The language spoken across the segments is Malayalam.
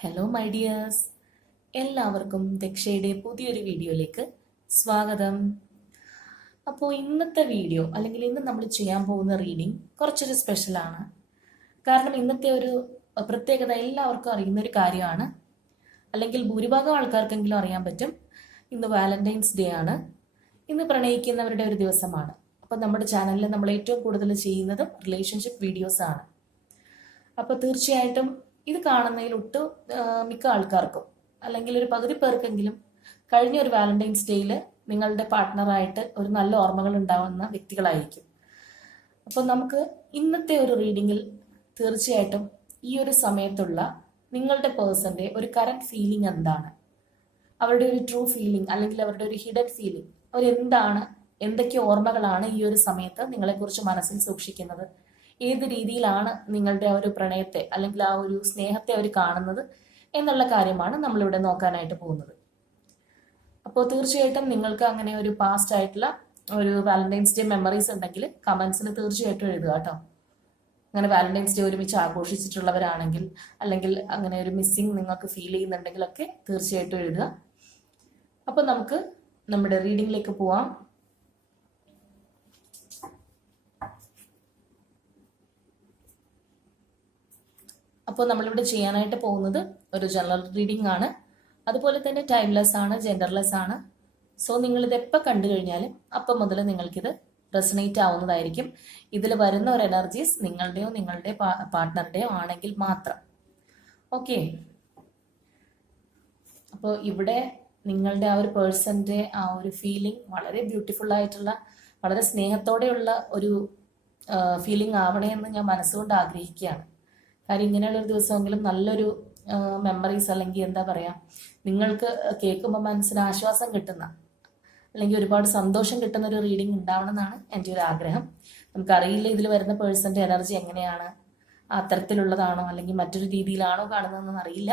ഹലോ മൈ ഡിയേഴ്സ്, എല്ലാവർക്കും ദക്ഷയുടെ പുതിയൊരു വീഡിയോയിലേക്ക് സ്വാഗതം. അപ്പോൾ ഇന്നത്തെ വീഡിയോ അല്ലെങ്കിൽ ഇന്ന് നമ്മൾ ചെയ്യാൻ പോകുന്ന റീഡിംഗ് കുറച്ചൊരു സ്പെഷ്യലാണ്. കാരണം ഇന്നത്തെ ഒരു പ്രത്യേകത എല്ലാവർക്കും അറിയുന്ന ഒരു കാര്യമാണ്, അല്ലെങ്കിൽ ഭൂരിഭാഗം ആൾക്കാർക്കെങ്കിലും അറിയാൻ പറ്റും. ഇന്ന് വാലന്റൈൻസ് ഡേ ആണ്. ഇന്ന് പ്രണയിക്കുന്നവരുടെ ഒരു ദിവസമാണ്. അപ്പം നമ്മുടെ ചാനലിൽ നമ്മൾ ഏറ്റവും കൂടുതൽ ചെയ്യുന്നതും റിലേഷൻഷിപ്പ് വീഡിയോസ് ആണ്. അപ്പോൾ തീർച്ചയായിട്ടും ഇത് കാണുന്നതിൽ മിക്ക ആൾക്കാർക്കും അല്ലെങ്കിൽ ഒരു പകുതി പേർക്കെങ്കിലും കഴിഞ്ഞ ഒരു വാലന്റൈൻസ് ഡേയിൽ നിങ്ങളുടെ പാർട്ട്ണറായിട്ട് ഒരു നല്ല ഓർമ്മകൾ ഉണ്ടാവുന്ന വ്യക്തികളായിരിക്കും. അപ്പോൾ നമുക്ക് ഇന്നത്തെ ഒരു റീഡിങ്ങിൽ തീർച്ചയായിട്ടും ഈ ഒരു സമയത്തുള്ള നിങ്ങളുടെ പേഴ്സന്റെ ഒരു കറന്റ് ഫീലിംഗ് എന്താണ്, അവരുടെ ഒരു ട്രൂ ഫീലിംഗ് അല്ലെങ്കിൽ അവരുടെ ഒരു ഹിഡൻ ഫീലിംഗ്, അവരെന്താണ്, എന്തൊക്കെ ഓർമ്മകളാണ് ഈ ഒരു സമയത്ത് നിങ്ങളെക്കുറിച്ച് മനസ്സിൽ സൂക്ഷിക്കുന്നത്, ഏത് രീതിയിലാണ് നിങ്ങളുടെ ആ ഒരു പ്രണയത്തെ അല്ലെങ്കിൽ ആ ഒരു സ്നേഹത്തെ അവർ കാണുന്നത് എന്നുള്ള കാര്യമാണ് നമ്മളിവിടെ നോക്കാനായിട്ട് പോകുന്നത്. അപ്പോൾ തീർച്ചയായിട്ടും നിങ്ങൾക്ക് അങ്ങനെ ഒരു പാസ്റ്റ് ആയിട്ടുള്ള ഒരു വാലന്റൈൻസ് ഡേ മെമ്മറീസ് ഉണ്ടെങ്കിൽ കമന്റ്സിൽ തീർച്ചയായിട്ടും എഴുതുക കേട്ടോ. അങ്ങനെ വാലന്റൈൻസ് ഡേ ഒരുമിച്ച് ആഘോഷിച്ചിട്ടുള്ളവരാണെങ്കിൽ അല്ലെങ്കിൽ അങ്ങനെ ഒരു മിസ്സിങ് നിങ്ങൾക്ക് ഫീൽ ചെയ്യുന്നുണ്ടെങ്കിലൊക്കെ തീർച്ചയായിട്ടും എഴുതുക. അപ്പോൾ നമുക്ക് നമ്മുടെ റീഡിങ്ങിലേക്ക് പോവാം. അപ്പോൾ നമ്മളിവിടെ ചെയ്യാനായിട്ട് പോകുന്നത് ഒരു ജനറൽ റീഡിംഗ് ആണ്. അതുപോലെ തന്നെ ടൈംലെസ് ആണ്, ജെൻഡർലെസ് ആണ്. സോ നിങ്ങളിത് എപ്പോൾ കണ്ടു കഴിഞ്ഞാലും അപ്പം മുതൽ നിങ്ങൾക്കിത് റെസണേറ്റ് ആവുന്നതായിരിക്കും. ഇതിൽ വരുന്ന ഒരു എനർജീസ് നിങ്ങളുടെയോ നിങ്ങളുടെ പാർട്ട്ണറുടെയോ ആണെങ്കിൽ മാത്രം. ഓക്കെ, അപ്പോൾ ഇവിടെ നിങ്ങളുടെ ആ ഒരു പേഴ്സന്റെ ആ ഒരു ഫീലിംഗ് വളരെ ബ്യൂട്ടിഫുൾ ആയിട്ടുള്ള, വളരെ സ്നേഹത്തോടെയുള്ള ഒരു ഫീലിംഗ് ആവണേ എന്ന് ഞാൻ മനസ്സുകൊണ്ട് ആഗ്രഹിക്കുകയാണ്. കാര്യം ഇങ്ങനെയുള്ള ഒരു ദിവസമെങ്കിലും നല്ലൊരു മെമ്മറീസ് അല്ലെങ്കിൽ എന്താ പറയുക, നിങ്ങൾക്ക് കേൾക്കുമ്പോൾ മനസ്സിന് ആശ്വാസം കിട്ടുന്ന അല്ലെങ്കിൽ ഒരുപാട് സന്തോഷം കിട്ടുന്ന ഒരു റീഡിംഗ് ഉണ്ടാവണം എന്നാണ് എൻ്റെ ഒരു ആഗ്രഹം. നമുക്കറിയില്ല ഇതിൽ വരുന്ന പേഴ്സന്റെ എനർജി എങ്ങനെയാണ്, അത്തരത്തിലുള്ളതാണോ അല്ലെങ്കിൽ മറ്റൊരു രീതിയിലാണോ കാണുന്നതെന്ന് അറിയില്ല.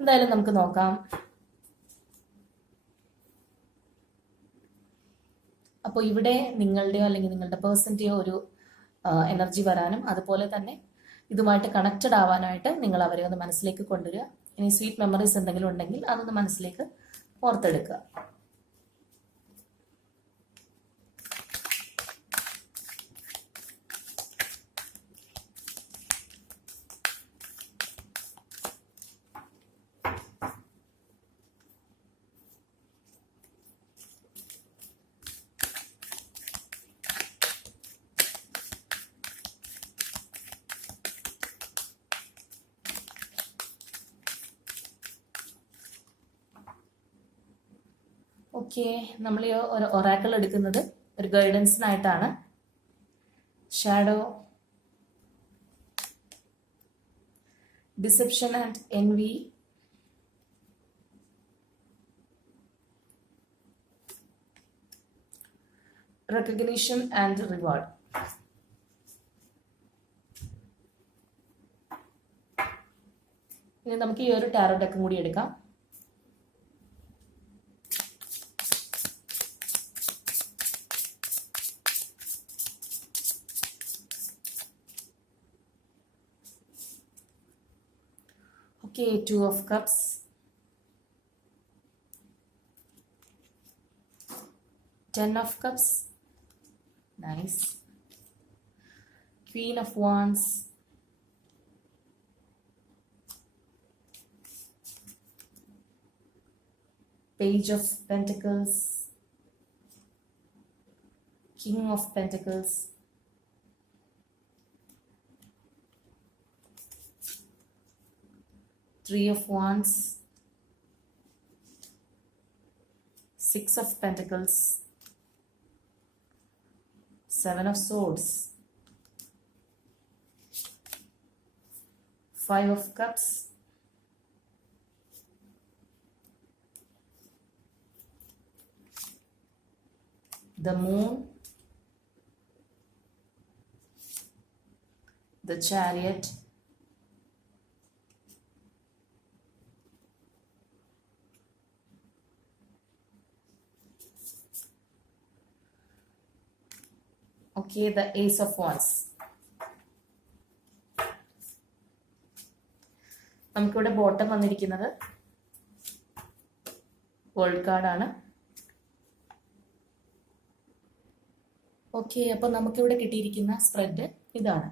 എന്തായാലും നമുക്ക് നോക്കാം. അപ്പോൾ ഇവിടെ നിങ്ങളുടെയോ അല്ലെങ്കിൽ നിങ്ങളുടെ പേഴ്സന്റെയോ ഒരു എനർജി വരാനും അതുപോലെ തന്നെ ഇതുമായിട്ട് കണക്റ്റഡ് ആവാനായിട്ട് നിങ്ങൾ അവരെ ഒന്ന് മനസ്സിലേക്ക് കൊണ്ടുവരിക. ഇനി സ്വീറ്റ് മെമ്മറീസ് എന്തെങ്കിലും ഉണ്ടെങ്കിൽ അതൊന്ന് മനസ്സിലേക്ക് ഓർത്തെടുക്കുക. ഓക്കെ, നമ്മൾ ഈ ഒരു ഒറാക്കിൾ എടുക്കുന്നത് ഒരു ഗൈഡൻസിനായിട്ടാണ്. Shadow, deception and envy, recognition and reward. ഇനി നമുക്ക് ഈ ഒരു ടാരോ ഡെക്കും കൂടി എടുക്കാം. Okay, 2 of Cups, Ten of Cups, nice, Queen of Wands, Page of Pentacles, King of Pentacles, Three of Wands, Six of Pentacles, Seven of Swords, Five of Cups, the Moon, the Chariot, Okay, the Ace of Wands. നമുക്കിവിടെ ബോട്ടം വന്നിരിക്കുന്നത് വേൾഡ് കാർഡാണ്. ഓക്കെ, അപ്പോൾ നമുക്കിവിടെ കിട്ടിയിരിക്കുന്ന സ്പ്രെഡ് ഇതാണ്.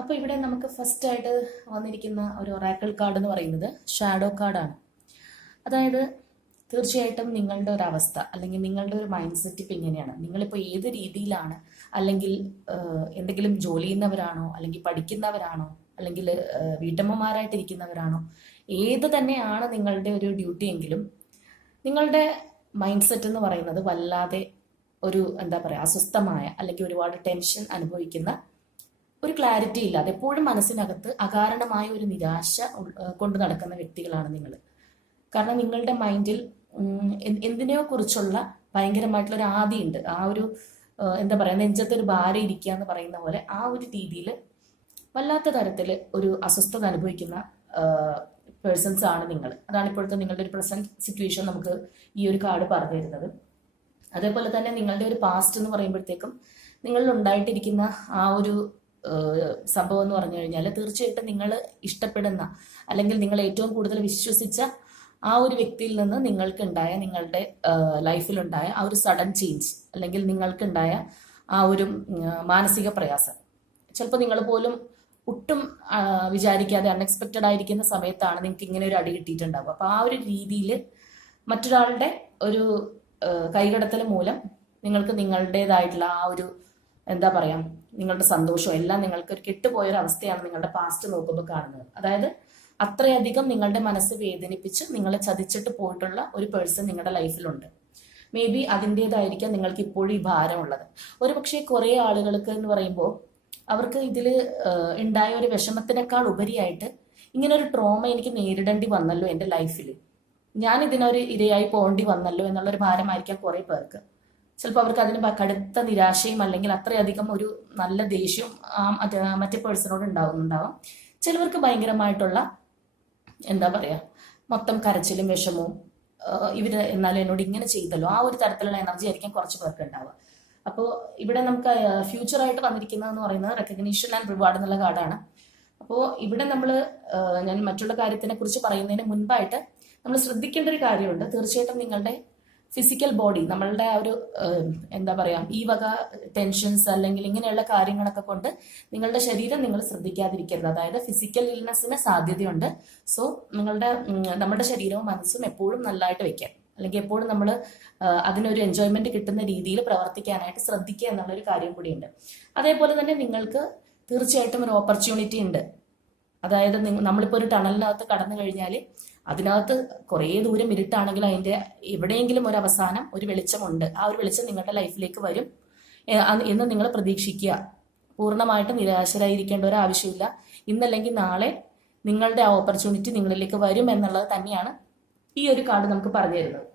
അപ്പോൾ ഇവിടെ നമുക്ക് ഫസ്റ്റ് ആയിട്ട് വന്നിരിക്കുന്ന ഒരു ഒറാക്കിൾ കാർഡ് എന്ന് പറയുന്നത് ഷാഡോ കാർഡാണ്. അതായത് തീർച്ചയായിട്ടും നിങ്ങളുടെ ഒരു അവസ്ഥ അല്ലെങ്കിൽ നിങ്ങളുടെ ഒരു മൈൻഡ് സെറ്റ് ഇപ്പം ഇങ്ങനെയാണ്. നിങ്ങളിപ്പോൾ ഏത് രീതിയിലാണ്, അല്ലെങ്കിൽ എന്തെങ്കിലും ജോലി ചെയ്യുന്നവരാണോ, അല്ലെങ്കിൽ പഠിക്കുന്നവരാണോ, അല്ലെങ്കിൽ വീട്ടമ്മമാരായിട്ടിരിക്കുന്നവരാണോ, ഏത് തന്നെയാണ് നിങ്ങളുടെ ഒരു ഡ്യൂട്ടി എങ്കിലും നിങ്ങളുടെ മൈൻഡ് സെറ്റ് എന്ന് പറയുന്നത് വല്ലാതെ ഒരു എന്താ പറയുക അസ്വസ്ഥമായ അല്ലെങ്കിൽ ഒരുപാട് ടെൻഷൻ അനുഭവിക്കുന്ന, ഒരു ക്ലാരിറ്റി ഇല്ലാതെ എപ്പോഴും മനസ്സിനകത്ത് അകാരണമായ ഒരു നിരാശ കൊണ്ട് നടക്കുന്ന വ്യക്തികളാണ് നിങ്ങൾ. കാരണം നിങ്ങളുടെ മൈൻഡിൽ എന്തിനെയോ കുറിച്ചുള്ള ഭയങ്കരമായിട്ടുള്ള ഒരു ആദിയുണ്ട്. ആ ഒരു എന്താ പറയുക നെഞ്ചത്തെ ഒരു ഭാരം ഇരിക്കുക എന്ന് പറയുന്ന പോലെ ആ ഒരു രീതിയിൽ വല്ലാത്ത തരത്തിൽ ഒരു അസ്വസ്ഥത അനുഭവിക്കുന്ന പേഴ്സൺസ് ആണ് നിങ്ങൾ. അതാണ് ഇപ്പോഴത്തെ നിങ്ങളുടെ ഒരു പ്രസന്റ് സിറ്റുവേഷൻ നമുക്ക് ഈ ഒരു കാർഡ് പറഞ്ഞു തരുന്നത്. അതേപോലെ തന്നെ നിങ്ങളുടെ ഒരു പാസ്റ്റ് എന്ന് പറയുമ്പോഴത്തേക്കും നിങ്ങളിൽ ഉണ്ടായിട്ടിരിക്കുന്ന ആ ഒരു സംഭവം എന്ന് പറഞ്ഞു കഴിഞ്ഞാൽ തീർച്ചയായിട്ടും നിങ്ങൾ ഇഷ്ടപ്പെടുന്ന അല്ലെങ്കിൽ നിങ്ങൾ ഏറ്റവും കൂടുതൽ വിശ്വസിച്ച ആ ഒരു വ്യക്തിയിൽ നിന്ന് നിങ്ങൾക്കുണ്ടായ നിങ്ങളുടെ ലൈഫിലുണ്ടായ ആ ഒരു സഡൻ ചേഞ്ച് അല്ലെങ്കിൽ നിങ്ങൾക്കുണ്ടായ ആ ഒരു മാനസിക പ്രയാസം ചിലപ്പോൾ നിങ്ങൾ പോലും ഒട്ടും വിചാരിക്കാതെ അൺഎക്സ്പെക്റ്റഡ് ആയിരിക്കുന്ന സമയത്താണ് നിങ്ങൾക്ക് ഇങ്ങനെ ഒരു അടി കിട്ടിയിട്ടുണ്ടാവുക. അപ്പോൾ ആ ഒരു രീതിയിൽ മറ്റൊരാളുടെ ഒരു കൈകടത്തൽ മൂലം നിങ്ങൾക്ക് നിങ്ങളുടേതായിട്ടുള്ള ആ ഒരു എന്താ പറയാ നിങ്ങളുടെ സന്തോഷം എല്ലാം നിങ്ങൾക്ക് ഒരു കെട്ടുപോയൊരു അവസ്ഥയാണ് നിങ്ങളുടെ പാസ്റ്റ് നോക്കുമ്പോൾ കാണുന്നത്. അതായത് അത്രയധികം നിങ്ങളുടെ മനസ്സ് വേദനിപ്പിച്ച് നിങ്ങളെ ചതിച്ചിട്ട് പോയിട്ടുള്ള ഒരു പേഴ്സൺ നിങ്ങളുടെ ലൈഫിലുണ്ട്. മേ ബി അതിൻ്റെതായിരിക്കാം നിങ്ങൾക്ക് ഇപ്പോഴും ഈ ഭാരമുള്ളത്. ഒരു പക്ഷേ കുറേ ആളുകൾക്ക് എന്ന് പറയുമ്പോൾ അവർക്ക് ഇതിൽ ഉണ്ടായ ഒരു വിഷമത്തിനേക്കാൾ ഉപരിയായിട്ട് ഇങ്ങനെ ഒരു ട്രോമ എനിക്ക് നേരിടേണ്ടി വന്നല്ലോ എൻ്റെ ലൈഫിൽ, ഞാൻ ഇതിനൊരു ഇരയായി പോകേണ്ടി വന്നല്ലോ എന്നുള്ളൊരു ഭാരമായിരിക്കാം കുറേ പേർക്ക്. ചിലപ്പോൾ അവർക്ക് അതിന് കടുത്ത നിരാശയും അല്ലെങ്കിൽ അത്രയധികം ഒരു നല്ല ദേഷ്യവും മറ്റേ പേഴ്സണോട് ഉണ്ടാവാം. ചിലവർക്ക് ഭയങ്കരമായിട്ടുള്ള എന്താ പറയുക മൊത്തം കരച്ചിലും വിഷമവും, ഇവർ എന്നാലും എന്നോട് ഇങ്ങനെ ചെയ്തല്ലോ ആ ഒരു തരത്തിലുള്ള എനർജി ആയിരിക്കും കുറച്ച് പേർക്ക് ഉണ്ടാവുക. അപ്പോൾ ഇവിടെ നമുക്ക് ഫ്യൂച്ചറായിട്ട് വന്നിരിക്കുന്നതെന്ന് പറയുന്നത് റെക്കഗ്നീഷൻ ആൻഡ് റിവാർഡ് എന്നുള്ള കാർഡാണ്. അപ്പോൾ ഇവിടെ ഞാൻ മറ്റുള്ള കാര്യത്തിനെ കുറിച്ച് പറയുന്നതിന് മുൻപായിട്ട് നമ്മൾ ശ്രദ്ധിക്കേണ്ട ഒരു കാര്യമുണ്ട്. തീർച്ചയായിട്ടും നിങ്ങളുടെ ഫിസിക്കൽ ബോഡി, നമ്മളുടെ ആ ഒരു എന്താ പറയുക ഈ വക ടെൻഷൻസ് അല്ലെങ്കിൽ ഇങ്ങനെയുള്ള കാര്യങ്ങളൊക്കെ കൊണ്ട് നിങ്ങളുടെ ശരീരം നിങ്ങൾ ശ്രദ്ധിക്കാതിരിക്കരുത്. അതായത് ഫിസിക്കൽ ഇൽനെസ്സിന് സാധ്യതയുണ്ട്. സോ നമ്മുടെ ശരീരവും മനസ്സും എപ്പോഴും നല്ലതായിട്ട് വെക്കാൻ അല്ലെങ്കിൽ എപ്പോഴും നമ്മൾ അതിനൊരു എൻജോയ്മെന്റ് കിട്ടുന്ന രീതിയിൽ പ്രവർത്തിക്കാനായിട്ട് ശ്രദ്ധിക്കുക എന്നുള്ളൊരു കാര്യം കൂടിയുണ്ട്. അതേപോലെ തന്നെ നിങ്ങൾക്ക് തീർച്ചയായിട്ടും ഒരു ഓപ്പർച്യൂണിറ്റി ഉണ്ട്. അതായത് നമ്മളിപ്പോൾ ഒരു ടണലിനകത്ത് കടന്നു കഴിഞ്ഞാൽ അതിനകത്ത് കുറേ ദൂരം ഇരുട്ടാണെങ്കിൽ അതിൻ്റെ എവിടെയെങ്കിലും ഒരു അവസാനം ഒരു വെളിച്ചമുണ്ട്. ആ ഒരു വെളിച്ചം നിങ്ങളുടെ ലൈഫിലേക്ക് വരും എന്ന് നിങ്ങൾ പ്രതീക്ഷിക്കുക. പൂർണ്ണമായിട്ട് നിരാശരായിരിക്കേണ്ട ഒരു ആവശ്യമില്ല. ഇന്നല്ലെങ്കിൽ നാളെ നിങ്ങളുടെ ആ ഓപ്പർച്യൂണിറ്റി നിങ്ങളിലേക്ക് വരും എന്നുള്ളത് തന്നെയാണ് ഈ ഒരു കാർഡ് നമുക്ക് പറഞ്ഞു തരുന്നത്.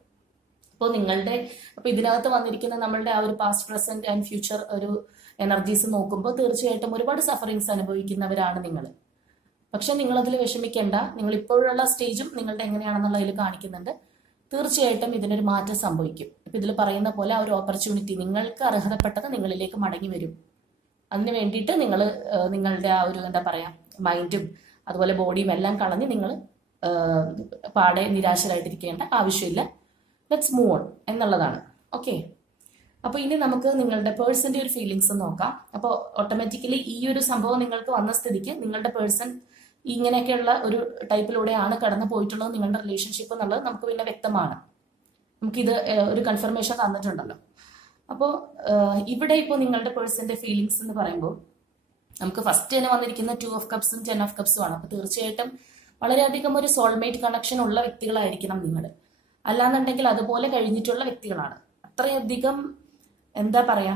അപ്പോൾ ഇതിനകത്ത് വന്നിരിക്കുന്ന നമ്മളുടെ ആ ഒരു പാസ്റ്റ് പ്രസന്റ് ആൻഡ് ഫ്യൂച്ചർ ഒരു എനർജീസ് നോക്കുമ്പോൾ തീർച്ചയായിട്ടും ഒരുപാട് സഫറിങ്സ് അനുഭവിക്കുന്നവരാണ് നിങ്ങൾ. പക്ഷെ നിങ്ങളതിൽ വിഷമിക്കേണ്ട. നിങ്ങൾ ഇപ്പോഴുള്ള സ്റ്റേജും നിങ്ങളുടെ എങ്ങനെയാണെന്നുള്ളതിൽ കാണിക്കുന്നുണ്ട്. തീർച്ചയായിട്ടും ഇതിനൊരു മാറ്റം സംഭവിക്കും. ഇപ്പം ഇതിൽ പറയുന്ന പോലെ ആ ഒരു ഓപ്പർച്യൂണിറ്റി നിങ്ങൾക്ക് അർഹതപ്പെട്ടത് നിങ്ങളിലേക്ക് മടങ്ങി വരും. അതിന് വേണ്ടിയിട്ട് നിങ്ങളുടെ ആ ഒരു എന്താ പറയുക മൈൻഡും അതുപോലെ ബോഡിയും എല്ലാം കളഞ്ഞ് നിങ്ങൾ പാടെ നിരാശരായിട്ടിരിക്കേണ്ട ആവശ്യമില്ല. ലെറ്റ്സ് മൂവ് ഓൺ എന്നുള്ളതാണ്. ഓക്കെ, അപ്പോൾ ഇനി നമുക്ക് നിങ്ങളുടെ പേഴ്സൻ്റെ ഒരു ഫീലിങ്സ് നോക്കാം. അപ്പോൾ ഓട്ടോമാറ്റിക്കലി ഈ ഒരു സംഭവം നിങ്ങൾക്ക് വന്ന സ്ഥിതിക്ക് നിങ്ങളുടെ പേഴ്സൺ ഇങ്ങനെയൊക്കെയുള്ള ഒരു ടൈപ്പിലൂടെയാണ് കടന്നു പോയിട്ടുള്ളത് നിങ്ങളുടെ റിലേഷൻഷിപ്പ് എന്നുള്ളത് നമുക്ക് പിന്നെ വ്യക്തമാണ്. നമുക്കിത് ഒരു കൺഫർമേഷൻ തന്നിട്ടുണ്ടല്ലോ. അപ്പോൾ ഇവിടെ ഇപ്പോൾ നിങ്ങളുടെ പേഴ്സൻ്റെ ഫീലിങ്സ് എന്ന് പറയുമ്പോൾ നമുക്ക് ഫസ്റ്റ് തന്നെ വന്നിരിക്കുന്ന 2 ഓഫ് കപ്സും 10 ഓഫ് കപ്സും ആണ്. അപ്പോൾ തീർച്ചയായിട്ടും വളരെയധികം ഒരു സോൾമേറ്റ് കണക്ഷൻ ഉള്ള വ്യക്തികളായിരിക്കണം നിങ്ങൾ. അല്ലാന്നുണ്ടെങ്കിൽ അതുപോലെ കഴിഞ്ഞിട്ടുള്ള വ്യക്തികളാണ്. അത്രയധികം എന്താ പറയാ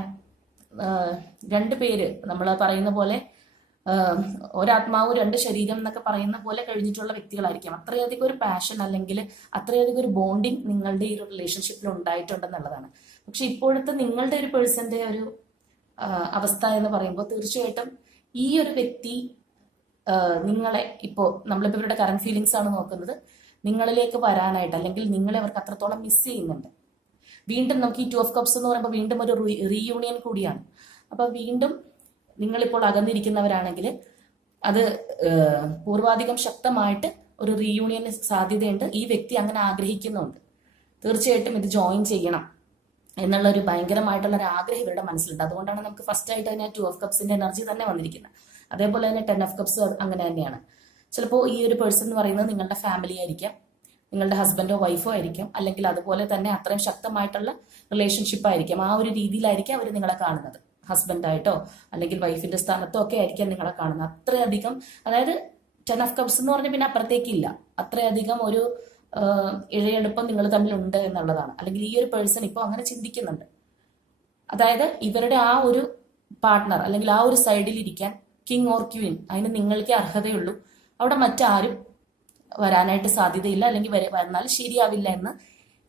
രണ്ട് പേര് നമ്മൾ പറയുന്ന പോലെ ഒരാത്മാവ് രണ്ട് ശരീരം എന്നൊക്കെ പറയുന്ന പോലെ കഴിഞ്ഞിട്ടുള്ള വ്യക്തികളായിരിക്കാം. അത്രയധികം ഒരു പാഷൻ അല്ലെങ്കിൽ അത്രയധികം ഒരു ബോണ്ടിങ് നിങ്ങളുടെ ഈ ഒരു റിലേഷൻഷിപ്പിൽ ഉണ്ടായിട്ടുണ്ടെന്നുള്ളതാണ്. പക്ഷെ ഇപ്പോഴത്തെ നിങ്ങളുടെ ഒരു പേഴ്സന്റെ ഒരു അവസ്ഥ എന്ന് പറയുമ്പോൾ തീർച്ചയായിട്ടും ഈ ഒരു വ്യക്തി നിങ്ങളെ നമ്മളിപ്പോൾ ഇവരുടെ കറന്റ് ഫീലിങ്സ് ആണ് നോക്കുന്നത്, നിങ്ങളിലേക്ക് വരാനായിട്ട് അല്ലെങ്കിൽ നിങ്ങളെ അവർക്ക് അത്രത്തോളം മിസ് ചെയ്യുന്നുണ്ട്. വീണ്ടും നമുക്ക് ഈ 2 ഓഫ് കപ്സ് എന്ന് പറയുമ്പോൾ വീണ്ടും ഒരു റീയൂണിയൻ കൂടിയാണ്. അപ്പോൾ വീണ്ടും നിങ്ങളിപ്പോൾ അകന്നിരിക്കുന്നവരാണെങ്കിൽ അത് പൂർവാധികം ശക്തമായിട്ട് ഒരു റീയൂണിയന് സാധ്യതയുണ്ട്. ഈ വ്യക്തി അങ്ങനെ ആഗ്രഹിക്കുന്നുണ്ട്. തീർച്ചയായിട്ടും ഇത് ജോയിൻ ചെയ്യണം എന്നുള്ള ഒരു ഭയങ്കരമായിട്ടുള്ള ഒരു ആഗ്രഹം ഇവരുടെ മനസ്സിലുണ്ട്. അതുകൊണ്ടാണ് നമുക്ക് ഫസ്റ്റ് ആയിട്ട് തന്നെ 2 ഓഫ് കപ്സിന്റെ എനർജി തന്നെ വന്നിരിക്കുന്നത്. അതേപോലെ തന്നെ 10 ഓഫ് കപ്സ് അങ്ങനെ തന്നെയാണ്. ചിലപ്പോൾ ഈ ഒരു പേഴ്സൺ എന്ന് പറയുന്നത് നിങ്ങളുടെ ഫാമിലി ആയിരിക്കാം, നിങ്ങളുടെ ഹസ്ബൻഡോ വൈഫോ ആയിരിക്കും, അല്ലെങ്കിൽ അതുപോലെ തന്നെ അത്രയും ശക്തമായിട്ടുള്ള റിലേഷൻഷിപ്പ് ആയിരിക്കും. ആ ഒരു രീതിയിലായിരിക്കും അവർ നിങ്ങളെ കാണുന്നത്. ഹസ്ബൻഡായിട്ടോ അല്ലെങ്കിൽ വൈഫിന്റെ സ്ഥാനത്തോ ഒക്കെ ആയിരിക്കാം നിങ്ങളെ കാണുന്നത്. അത്രയധികം, അതായത് 10 ഓഫ് കപ്സ് എന്ന് പറഞ്ഞാൽ പിന്നെ അപ്പുറത്തേക്കില്ല. അത്രയധികം ഒരു ഇഴയെടുപ്പം നിങ്ങൾ തമ്മിലുണ്ട് എന്നുള്ളതാണ്. അല്ലെങ്കിൽ ഈ ഒരു പേഴ്സൺ ഇപ്പോൾ അങ്ങനെ ചിന്തിക്കുന്നുണ്ട്. അതായത് ഇവരുടെ ആ ഒരു പാർട്ട്ണർ അല്ലെങ്കിൽ ആ ഒരു സൈഡിൽ ഇരിക്കാൻ കിങ് ഓർ ക്വീൻ, അതിന് നിങ്ങൾക്ക് അർഹതയുള്ളൂ. അവിടെ മറ്റാരും വരാനായിട്ട് സാധ്യതയില്ല, അല്ലെങ്കിൽ വന്നാൽ ശരിയാവില്ല എന്ന്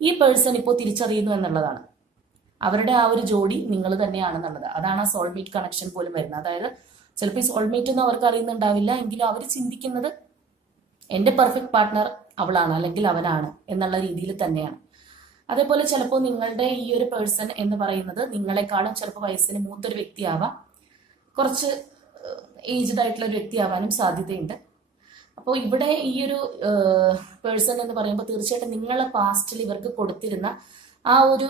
ഈ പേഴ്സൺ ഇപ്പോൾ തിരിച്ചറിയുന്നു എന്നുള്ളതാണ്. അവരുടെ ആ ഒരു ജോഡി നിങ്ങൾ തന്നെയാണെന്നുള്ളത്. അതാണ് ആ സോൾമേറ്റ് കണക്ഷൻ പോലും വരുന്നത്. അതായത് ചിലപ്പോൾ ഈ സോൾമേറ്റ് ഒന്നും അവർക്ക് അറിയുന്നുണ്ടാവില്ല, എങ്കിലും അവർ ചിന്തിക്കുന്നത് എൻ്റെ പെർഫെക്റ്റ് പാർട്ട്ണർ അവളാണ് അല്ലെങ്കിൽ അവനാണ് എന്നുള്ള രീതിയിൽ തന്നെയാണ്. അതേപോലെ ചിലപ്പോൾ നിങ്ങളുടെ ഈ ഒരു പേഴ്സൺ എന്ന് പറയുന്നത് നിങ്ങളെക്കാളും ചിലപ്പോൾ വയസ്സിന് മൂത്തൊരു വ്യക്തിയാവാം, കുറച്ച് ഏജ്ഡ് ആയിട്ടുള്ള ഒരു വ്യക്തിയാവാനും സാധ്യതയുണ്ട്. അപ്പോൾ ഇവിടെ ഈ ഒരു പേഴ്സൺ എന്ന് പറയുമ്പോൾ തീർച്ചയായിട്ടും നിങ്ങളെ പാസ്റ്റിൽ ഇവർക്ക് കൊടുത്തിരുന്ന ആ ഒരു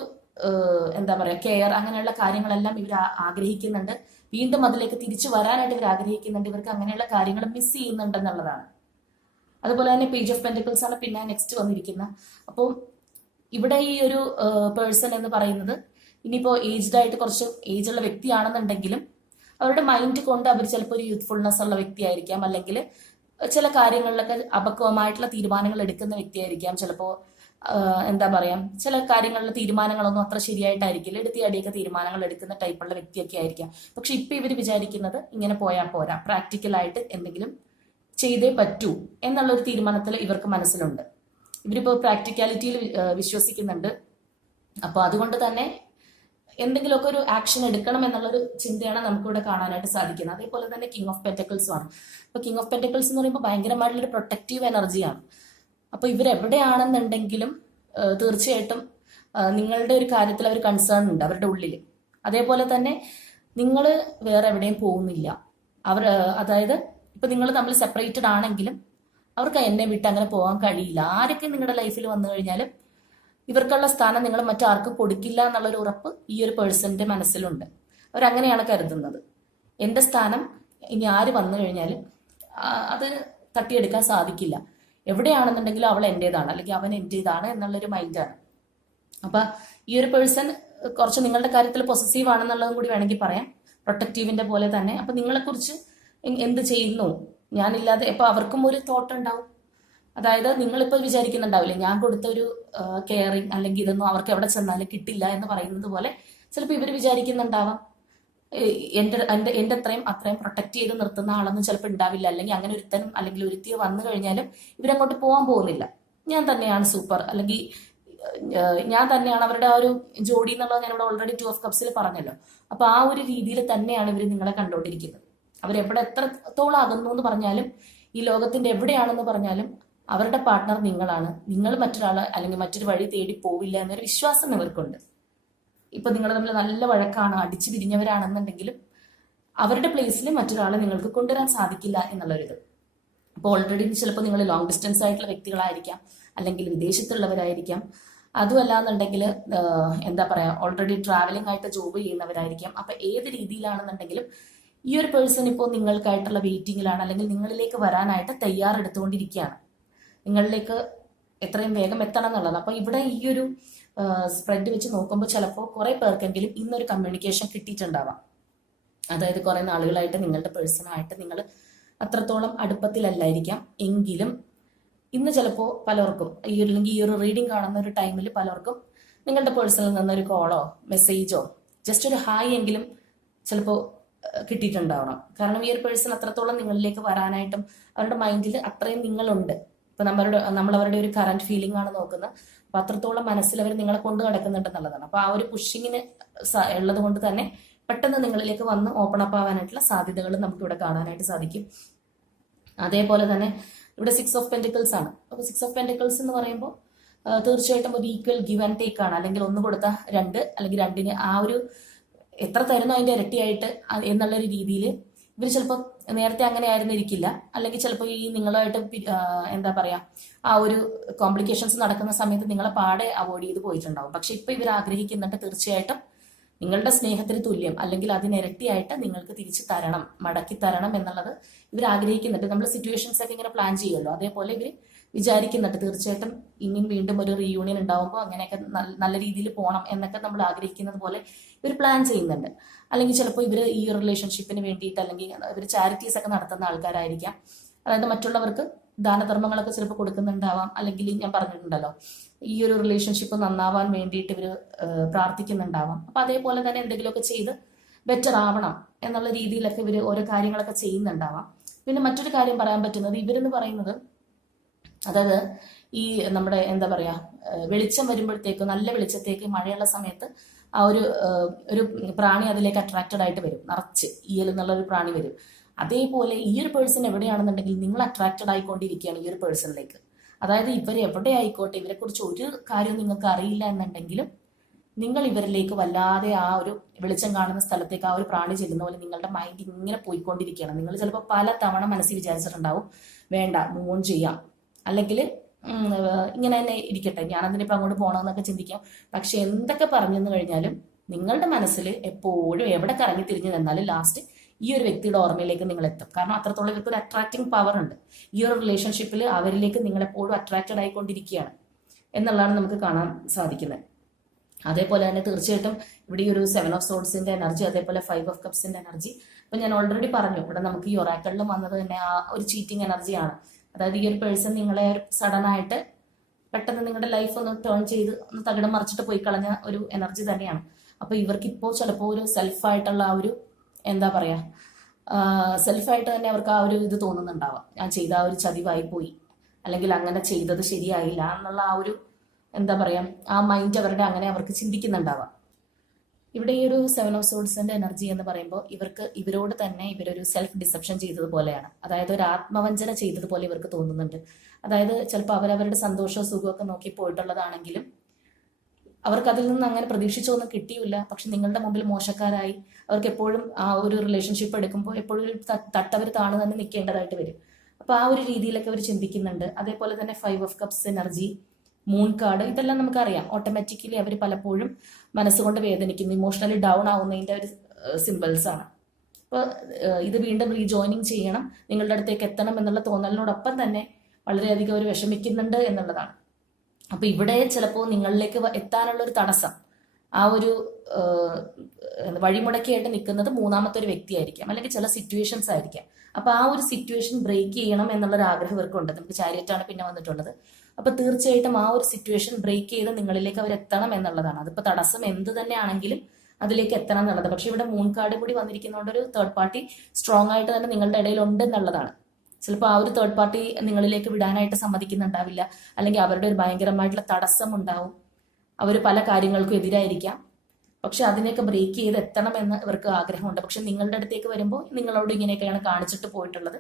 എന്താ പറയുക കെയർ, അങ്ങനെയുള്ള കാര്യങ്ങളെല്ലാം ഇവർ ആഗ്രഹിക്കുന്നുണ്ട്. വീണ്ടും അതിലേക്ക് തിരിച്ചു വരാനായിട്ട് ഇവർ ആഗ്രഹിക്കുന്നുണ്ട്. ഇവർക്ക് അങ്ങനെയുള്ള കാര്യങ്ങൾ മിസ് ചെയ്യുന്നുണ്ടെന്നുള്ളതാണ്. അതുപോലെ തന്നെ പേജ് ഓഫ് പെന്റിക്കിൾസ് ആണ് പിന്നെ നെക്സ്റ്റ് വന്നിരിക്കുന്നത്. അപ്പോൾ ഇവിടെ ഈ ഒരു പേഴ്സൺ എന്ന് പറയുന്നത് ഇനിയിപ്പോൾ ഏജ്ഡ് ആയിട്ട് കുറച്ച് ഏജ് ഉള്ള വ്യക്തിയാണെന്നുണ്ടെങ്കിലും അവരുടെ മൈൻഡ് കൊണ്ട് അവർ ചിലപ്പോൾ ഒരു യൂത്ത്ഫുൾനെസ് ഉള്ള വ്യക്തിയായിരിക്കാം, അല്ലെങ്കിൽ ചില കാര്യങ്ങളിലൊക്കെ അപക്വമായിട്ടുള്ള തീരുമാനങ്ങൾ എടുക്കുന്ന വ്യക്തിയായിരിക്കാം. ചിലപ്പോൾ എന്താ പറയാ, ചില കാര്യങ്ങളിലെ തീരുമാനങ്ങളൊന്നും അത്ര ശരിയായിട്ടായിരിക്കില്ല, എടുത്തിയടിയൊക്കെ തീരുമാനങ്ങൾ എടുക്കുന്ന ടൈപ്പുള്ള വ്യക്തിയൊക്കെ ആയിരിക്കാം. പക്ഷെ ഇപ്പൊ ഇവർ വിചാരിക്കുന്നത് ഇങ്ങനെ പോയാൽ പോരാ, പ്രാക്ടിക്കലായിട്ട് എന്തെങ്കിലും ചെയ്തേ പറ്റൂ എന്നുള്ളൊരു തീരുമാനത്തിൽ ഇവർക്ക് മനസ്സിലുണ്ട്. ഇവരിപ്പോൾ പ്രാക്ടിക്കാലിറ്റിയിൽ വിശ്വസിക്കുന്നുണ്ട്. അപ്പോൾ അതുകൊണ്ട് തന്നെ എന്തെങ്കിലുമൊക്കെ ഒരു ആക്ഷൻ എടുക്കണം എന്നുള്ളൊരു ചിന്തയാണ് നമുക്കിവിടെ കാണാനായിട്ട് സാധിക്കുന്നത്. അതേപോലെ തന്നെ കിങ് ഓഫ് പെന്റക്കിൾസും ആണ്. അപ്പൊ കിങ് ഓഫ് പെന്റക്കിൾസ് എന്ന് പറയുമ്പോൾ ഭയങ്കരമായിട്ടുള്ളൊരു പ്രൊട്ടക്റ്റീവ് എനർജിയാണ്. അപ്പൊ ഇവരെവിടെയാണെന്നുണ്ടെങ്കിലും തീർച്ചയായിട്ടും നിങ്ങളുടെ ഒരു കാര്യത്തിൽ അവർ കൺസേൺ ഉണ്ട് അവരുടെ ഉള്ളിൽ. അതേപോലെ തന്നെ നിങ്ങൾ വേറെ എവിടെയും പോകുന്നില്ല. അതായത് ഇപ്പൊ നിങ്ങൾ തമ്മിൽ സെപ്പറേറ്റഡ് ആണെങ്കിലും അവർക്ക് എന്നെ വിട്ട് അങ്ങനെ പോകാൻ കഴിയില്ല. ആരൊക്കെ നിങ്ങളുടെ ലൈഫിൽ വന്നു കഴിഞ്ഞാലും ഇവർക്കുള്ള സ്ഥാനം നിങ്ങൾ മറ്റാർക്കും കൊടുക്കില്ല എന്നുള്ളൊരു ഉറപ്പ് ഈ ഒരു പേഴ്സന്റെ മനസ്സിലുണ്ട്. അവരങ്ങനെയാണ് കരുതുന്നത്. എൻ്റെ സ്ഥാനം ഇനി ആര് വന്നു കഴിഞ്ഞാലും അത് തട്ടിയെടുക്കാൻ സാധിക്കില്ല. എവിടെയാണെന്നുണ്ടെങ്കിലും അവൾ എൻ്റെതാണ് അല്ലെങ്കിൽ അവൻ എൻ്റെതാണ് എന്നുള്ളൊരു മൈൻഡാണ്. അപ്പൊ ഈ ഒരു പേഴ്സൺ കുറച്ച് നിങ്ങളുടെ കാര്യത്തിൽ പൊസസീവ് ആണെന്നുള്ളതും കൂടി വേണമെങ്കിൽ പറയാം, പ്രൊട്ടക്റ്റീവിന്റെ പോലെ തന്നെ. അപ്പൊ നിങ്ങളെക്കുറിച്ച് എന്ത് ചെയ്യുന്നു ഞാനില്ലാതെ ഇപ്പൊ അവർക്കും ഒരു തോട്ട് ഉണ്ടാവും. അതായത് നിങ്ങളിപ്പോൾ വിചാരിക്കുന്നുണ്ടാവില്ലേ ഞാൻ കൊടുത്ത ഒരു കെയറിങ് അല്ലെങ്കിൽ ഇതൊന്നും അവർക്ക് എവിടെ ചെന്നാലും കിട്ടില്ല എന്ന് പറയുന്നത് പോലെ ചിലപ്പോൾ ഇവർ വിചാരിക്കുന്നുണ്ടാവാം എൻ്റെ അത്രയും പ്രൊട്ടക്ട് ചെയ്ത് നിർത്തുന്ന ആളൊന്നും ചിലപ്പോൾ ഉണ്ടാവില്ല. അല്ലെങ്കിൽ അങ്ങനെ ഒരുത്തനും അല്ലെങ്കിൽ ഒരുത്തിയോ വന്നു കഴിഞ്ഞാലും ഇവരങ്ങോട്ട് പോകാൻ പോകുന്നില്ല. ഞാൻ തന്നെയാണ് സൂപ്പർ, അല്ലെങ്കിൽ ഞാൻ തന്നെയാണ് അവരുടെ ആ ഒരു ജോഡി എന്നുള്ളത് ഞാനിവിടെ ഓൾറെഡി 2 ഓഫ് കപ്സിൽ പറഞ്ഞല്ലോ. അപ്പൊ ആ ഒരു രീതിയിൽ തന്നെയാണ് ഇവർ നിങ്ങളെ കണ്ടുകൊണ്ടിരിക്കുന്നത്. അവരെവിടെ എത്രത്തോളം അകന്നു എന്ന് പറഞ്ഞാലും ഈ ലോകത്തിന്റെ എവിടെയാണെന്ന് പറഞ്ഞാലും അവരുടെ പാർട്ട്ണർ നിങ്ങളാണ്. നിങ്ങൾ മറ്റൊരാള് അല്ലെങ്കിൽ മറ്റൊരു വഴി തേടി പോവില്ല എന്നൊരു വിശ്വാസം ഇവർക്കുണ്ട്. ഇപ്പൊ നിങ്ങൾ തമ്മിൽ നല്ല വഴക്കാണ്, അടിച്ചു പിരിഞ്ഞവരാണെന്നുണ്ടെങ്കിലും അവരുടെ പ്ലേസിൽ മറ്റൊരാളെ നിങ്ങൾക്ക് കൊണ്ടുവരാൻ സാധിക്കില്ല എന്നുള്ളൊരിത്. അപ്പോൾ ഓൾറെഡി ചിലപ്പോൾ നിങ്ങൾ ലോങ് ഡിസ്റ്റൻസ് ആയിട്ടുള്ള വ്യക്തികളായിരിക്കാം, അല്ലെങ്കിൽ വിദേശത്തുള്ളവരായിരിക്കാം. അതുമല്ല എന്നുണ്ടെങ്കിൽ എന്താ പറയാ ഓൾറെഡി ട്രാവലിംഗ് ആയിട്ട് ജോബ് ചെയ്യുന്നവരായിരിക്കാം. അപ്പൊ ഏത് രീതിയിലാണെന്നുണ്ടെങ്കിലും ഈ ഒരു പേഴ്സൺ ഇപ്പോൾ നിങ്ങൾക്കായിട്ടുള്ള വെയിറ്റിംഗിലാണ്, അല്ലെങ്കിൽ നിങ്ങളിലേക്ക് വരാനായിട്ട് തയ്യാറെടുത്തുകൊണ്ടിരിക്കുകയാണ്. നിങ്ങളിലേക്ക് എത്രയും വേഗം എത്തണം എന്നുള്ളത്. അപ്പൊ ഇവിടെ ഈ ഒരു സ്പ്രെഡ് വെച്ച് നോക്കുമ്പോൾ ചിലപ്പോൾ കുറെ പേർക്കെങ്കിലും ഇന്നൊരു കമ്മ്യൂണിക്കേഷൻ കിട്ടിയിട്ടുണ്ടാവാം. അതായത് കുറെ നാളുകളായിട്ട് നിങ്ങളുടെ പേഴ്സണായിട്ട് നിങ്ങൾ അത്രത്തോളം അടുപ്പത്തിലല്ലായിരിക്കാം, എങ്കിലും ഇന്ന് ചിലപ്പോൾ പലർക്കും ഈ ഒരു റീഡിങ് കാണുന്ന ഒരു ടൈമിൽ പലർക്കും നിങ്ങളുടെ പേഴ്സണിൽ നിന്നൊരു കോളോ മെസ്സേജോ ജസ്റ്റ് ഒരു ഹായ് എങ്കിലും ചിലപ്പോൾ കിട്ടിയിട്ടുണ്ടാവണം. കാരണം ഈ ഒരു പേഴ്സൺ അത്രത്തോളം നിങ്ങളിലേക്ക് വരാനായിട്ടും അവരുടെ മൈൻഡിൽ അത്രയും നിങ്ങളുണ്ട്. ഇപ്പൊ നമ്മൾ അവരുടെ ഒരു കറന്റ് ഫീലിംഗ് ആണ് നോക്കുന്നത്. അപ്പൊ അത്രത്തോളം മനസ്സിൽ അവർ നിങ്ങളെ കൊണ്ട് നടക്കുന്നുണ്ടെന്നുള്ളതാണ്. അപ്പൊ ആ ഒരു പുഷിങ്ങിന് ഉള്ളത് കൊണ്ട് തന്നെ പെട്ടെന്ന് നിങ്ങളിലേക്ക് വന്ന് ഓപ്പൺ അപ്പ് ആവാനായിട്ടുള്ള സാധ്യതകൾ നമുക്ക് ഇവിടെ കാണാനായിട്ട് സാധിക്കും. അതേപോലെ തന്നെ ഇവിടെ 6 ഓഫ് പെന്റിക്കിൾസ് ആണ്. അപ്പൊ 6 ഓഫ് പെന്റിക്കിൾസ് എന്ന് പറയുമ്പോൾ തീർച്ചയായിട്ടും ഒരു ഈക്വൽ ഗിവ് ആൻഡ് ടേക്ക് ആണ്. അല്ലെങ്കിൽ ഒന്ന് കൊടുത്ത 2 അല്ലെങ്കിൽ 2ന് ആ ഒരു എത്ര തരുന്നോ അതിന്റെ ഇരട്ടിയായിട്ട് എന്നുള്ളൊരു രീതിയിൽ ഇവർ ചിലപ്പോൾ നേരത്തെ അങ്ങനെ ആയിരുന്നിരിക്കില്ല. അല്ലെങ്കിൽ ചിലപ്പോൾ ഈ നിങ്ങളുമായിട്ട് എന്താ പറയാ ആ ഒരു കോംപ്ലിക്കേഷൻസ് നടക്കുന്ന സമയത്ത് നിങ്ങളെ പാടെ അവോയ്ഡ് ചെയ്ത് പോയിട്ടുണ്ടാവും. പക്ഷെ ഇപ്പൊ ഇവർ ആഗ്രഹിക്കുന്നുണ്ട് തീർച്ചയായിട്ടും നിങ്ങളുടെ സ്നേഹത്തിന് തുല്യം അല്ലെങ്കിൽ അതിനിരട്ടിയായിട്ട് നിങ്ങൾക്ക് തിരിച്ചു തരണം, മടക്കി തരണം എന്നുള്ളത് ഇവർ ആഗ്രഹിക്കുന്നുണ്ട്. നമ്മൾ സിറ്റുവേഷൻസ് ഒക്കെ ഇങ്ങനെ പ്ലാൻ ചെയ്യുമല്ലോ, അതേപോലെ ഇവർ വിചാരിക്കുന്നുണ്ട് തീർച്ചയായിട്ടും ഇനിയും വീണ്ടും ഒരു റീയൂണിയൻ ഉണ്ടാവുമ്പോൾ അങ്ങനെയൊക്കെ നല്ല രീതിയിൽ പോകണം എന്നൊക്കെ നമ്മൾ ആഗ്രഹിക്കുന്നത് പോലെ ഇവർ പ്ലാൻ ചെയ്യുന്നുണ്ട്. അല്ലെങ്കിൽ ചിലപ്പോൾ ഇവർ ഈ റിലേഷൻഷിപ്പിന് വേണ്ടിയിട്ട് അല്ലെങ്കിൽ ഇവർ ചാരിറ്റീസ് ഒക്കെ നടത്തുന്ന ആൾക്കാരായിരിക്കാം. അതായത് മറ്റുള്ളവർക്ക് ദാനധർമ്മങ്ങളൊക്കെ ചിലപ്പോൾ കൊടുക്കുന്നുണ്ടാവാം. അല്ലെങ്കിൽ ഞാൻ പറഞ്ഞിട്ടുണ്ടല്ലോ ഈ ഒരു റിലേഷൻഷിപ്പ് നന്നാവാൻ വേണ്ടിയിട്ട് ഇവർ പ്രാർത്ഥിക്കുന്നുണ്ടാവാം. അപ്പൊ അതേപോലെ തന്നെ എന്തെങ്കിലുമൊക്കെ ചെയ്ത് ബെറ്റർ ആവണം എന്നുള്ള രീതിയിലൊക്കെ ഇവർ ഓരോ കാര്യങ്ങളൊക്കെ ചെയ്യുന്നുണ്ടാവാം. പിന്നെ മറ്റൊരു കാര്യം പറയാൻ പറ്റുന്നത് ഇവരെന്ന് പറയുന്നത്, അതായത് ഈ നമ്മുടെ എന്താ പറയാ വെളിച്ചം വരുമ്പോഴത്തേക്ക്, നല്ല വെളിച്ചത്തേക്ക് മഴയുള്ള സമയത്ത് ആ ഒരു പ്രാണി അതിലേക്ക് അട്രാക്റ്റഡ് ആയിട്ട് വരും. നിറച്ച് ഈയൽ എന്നുള്ള ഒരു പ്രാണി വരും. അതേപോലെ ഈ ഒരു പേഴ്സൺ എവിടെയാണെന്നുണ്ടെങ്കിൽ നിങ്ങൾ അട്രാക്റ്റഡ് ആയിക്കൊണ്ടിരിക്കുകയാണ് ഈ ഒരു പേഴ്സണിലേക്ക്. അതായത് ഇവർ എവിടെ ആയിക്കോട്ടെ, ഇവരെ കുറിച്ച് ഒരു കാര്യം നിങ്ങൾക്ക് അറിയില്ല എന്നുണ്ടെങ്കിലും നിങ്ങൾ ഇവരിലേക്ക് വല്ലാതെ ആ ഒരു വെളിച്ചം കാണുന്ന സ്ഥലത്തേക്ക് ആ ഒരു പ്രാണി ചെല്ലുന്ന പോലെ നിങ്ങളുടെ മൈൻഡ് ഇങ്ങനെ പോയിക്കൊണ്ടിരിക്കുകയാണ്. നിങ്ങൾ ചിലപ്പോൾ പല തവണ മനസ്സിൽ വിചാരിച്ചിട്ടുണ്ടാവും വേണ്ട മൂവ് ഓൺ ചെയ്യാം, അല്ലെങ്കിൽ ഇങ്ങനെ തന്നെ ഇരിക്കട്ടെ, ഞാനതിനിപ്പോൾ അങ്ങോട്ട് പോകണമെന്നൊക്കെ ചിന്തിക്കാം. പക്ഷെ എന്തൊക്കെ പറഞ്ഞെന്ന് കഴിഞ്ഞാലും നിങ്ങളുടെ മനസ്സിൽ എപ്പോഴും എവിടെ കറങ്ങി തിരിഞ്ഞു നിന്നാലും ലാസ്റ്റ് ഈ ഒരു വ്യക്തിയുടെ ഓർമ്മയിലേക്ക് നിങ്ങൾ എത്തും. കാരണം അത്രത്തോളം ഇവർക്ക് ഒരു അട്രാക്റ്റിംഗ് പവർ ഉണ്ട്. ഈ ഒരു റിലേഷൻഷിപ്പിൽ അവരിലേക്ക് നിങ്ങൾ എപ്പോഴും അട്രാക്റ്റഡ് ആയിക്കൊണ്ടിരിക്കുകയാണ് എന്നുള്ളതാണ് നമുക്ക് കാണാൻ സാധിക്കുന്നത്. അതേപോലെ തന്നെ തീർച്ചയായിട്ടും ഇവിടെ ഈ ഒരു 7 ഓഫ് സോർഡ്സിന്റെ എനർജി, അതേപോലെ 5 ഓഫ് കപ്സിന്റെ എനർജി, അപ്പൊ ഞാൻ ഓൾറെഡി പറഞ്ഞു ഇവിടെ നമുക്ക് ഈ ഒറാക്കളിലും വന്നത് തന്നെ ആ ഒരു ചീറ്റിംഗ് എനർജിയാണ്. അതായത് ഈ ഒരു പേഴ്സൺ നിങ്ങളെ സഡൻ ആയിട്ട് പെട്ടെന്ന് നിങ്ങളുടെ ലൈഫ് ഒന്ന് ടേൺ ചെയ്ത് ഒന്ന് തകിടം മറിച്ചിട്ട് പോയി കളഞ്ഞ ഒരു എനർജി തന്നെയാണ്. അപ്പൊ ഇവർക്ക് ഇപ്പോൾ ചിലപ്പോൾ ഒരു സെൽഫായിട്ടുള്ള ആ ഒരു എന്താ പറയാ സെൽഫായിട്ട് തന്നെ അവർക്ക് ആ ഒരു ഇത് തോന്നുന്നുണ്ടാവാം, ഞാൻ ചെയ്ത ആ ഒരു ചതിവായി പോയി, അല്ലെങ്കിൽ അങ്ങനെ ചെയ്തത് ശരിയായില്ല എന്നുള്ള ആ ഒരു എന്താ പറയാ ആ മൈൻഡ് അവരുടെ അങ്ങനെ അവർക്ക് ചിന്തിക്കുന്നുണ്ടാവാം. ഇവിടെ ഈ ഒരു 7 ഓഫ് സോർഡ്സിന്റെ എനർജി എന്ന് പറയുമ്പോൾ ഇവരോട് തന്നെ ഇവരൊരു സെൽഫ് ഡിസെപ്ഷൻ ചെയ്തതുപോലെയാണ്. അതായത് ഒരു ആത്മവഞ്ചന ചെയ്തതുപോലെ ഇവർക്ക് തോന്നുന്നുണ്ട്. അതായത് ചിലപ്പോൾ അവരവരുടെ സന്തോഷവും സുഖമൊക്കെ നോക്കി പോയിട്ടുള്ളതാണെങ്കിലും അവർക്ക് അതിൽ നിന്ന് അങ്ങനെ പ്രതീക്ഷിച്ചൊന്നും കിട്ടിയില്ല. പക്ഷെ നിങ്ങളുടെ മുമ്പിൽ മോശക്കാരായി അവർക്ക് എപ്പോഴും ആ ഒരു റിലേഷൻഷിപ്പ് എടുക്കുമ്പോൾ എപ്പോഴും ഒരു തട്ടവർ താണു തന്നെ നിൽക്കേണ്ടതായിട്ട് വരും. അപ്പൊ ആ ഒരു രീതിയിലൊക്കെ അവർ ചിന്തിക്കുന്നുണ്ട്. അതേപോലെ തന്നെ 5 of cups energy, moon card, ഇതെല്ലാം നമുക്കറിയാം ഓട്ടോമാറ്റിക്കലി അവർ പലപ്പോഴും മനസ്സുകൊണ്ട് വേദനിക്കുന്നു, ഇമോഷണലി ഡൗൺ ആവുന്നതിന്റെ ഒരു സിമ്പിൾസ് ആണ്. അപ്പോൾ ഇത് വീണ്ടും റീജോയിനിങ് ചെയ്യണം, നിങ്ങളുടെ അടുത്തേക്ക് എത്തണം എന്നുള്ള തോന്നലിനോടൊപ്പം തന്നെ വളരെയധികം അവർ വിഷമിക്കുന്നുണ്ട് എന്നുള്ളതാണ്. അപ്പൊ ഇവിടെ ചിലപ്പോൾ നിങ്ങളിലേക്ക് എത്താനുള്ള ഒരു തടസ്സം, ആ ഒരു വഴിമുടക്കിയായിട്ട് നിൽക്കുന്നത് മൂന്നാമത്തെ ഒരു വ്യക്തിയായിരിക്കാം, അല്ലെങ്കിൽ ചില സിറ്റുവേഷൻസ് ആയിരിക്കാം. അപ്പൊ ആ ഒരു സിറ്റുവേഷൻ ബ്രേക്ക് ചെയ്യണം എന്നുള്ളൊരു ആഗ്രഹം ഇവർക്കുണ്ട്. നമുക്ക് ചാരിയറ്റാണ് പിന്നെ വന്നിട്ടുള്ളത്. അപ്പൊ തീർച്ചയായിട്ടും ആ ഒരു സിറ്റുവേഷൻ ബ്രേക്ക് ചെയ്ത് നിങ്ങളിലേക്ക് അവർ എത്തണം എന്നുള്ളതാണ്. അതിപ്പോ തടസ്സം എന്ത് തന്നെ ആണെങ്കിലും അതിലേക്ക് എത്തണം എന്നുള്ളത്. പക്ഷെ ഇവിടെ മൂൺ കാർഡ് കൂടി വന്നിരിക്കുന്നതുകൊണ്ട് ഒരു തേർഡ് പാർട്ടി സ്ട്രോങ് ആയിട്ട് തന്നെ നിങ്ങളുടെ ഇടയിൽ ഉണ്ട് എന്നുള്ളതാണ്. ചിലപ്പോൾ ആ ഒരു തേർഡ് പാർട്ടി നിങ്ങളിലേക്ക് വിടാനായിട്ട് സമ്മതിക്കുന്നുണ്ടാവില്ല, അല്ലെങ്കിൽ അവരുടെ ഒരു ഭയങ്കരമായിട്ടുള്ള തടസ്സം ഉണ്ടാവും. അവർ പല കാര്യങ്ങൾക്കും എതിരായിരിക്കാം. പക്ഷെ അതിനെയൊക്കെ ബ്രേക്ക് ചെയ്ത് എത്തണം എന്ന് ഇവർക്ക് ആഗ്രഹമുണ്ട്. പക്ഷെ നിങ്ങളുടെ അടുത്തേക്ക് വരുമ്പോൾ നിങ്ങളോട് ഇങ്ങനെയൊക്കെയാണ് കാണിച്ചിട്ട് പോയിട്ടുള്ളത്.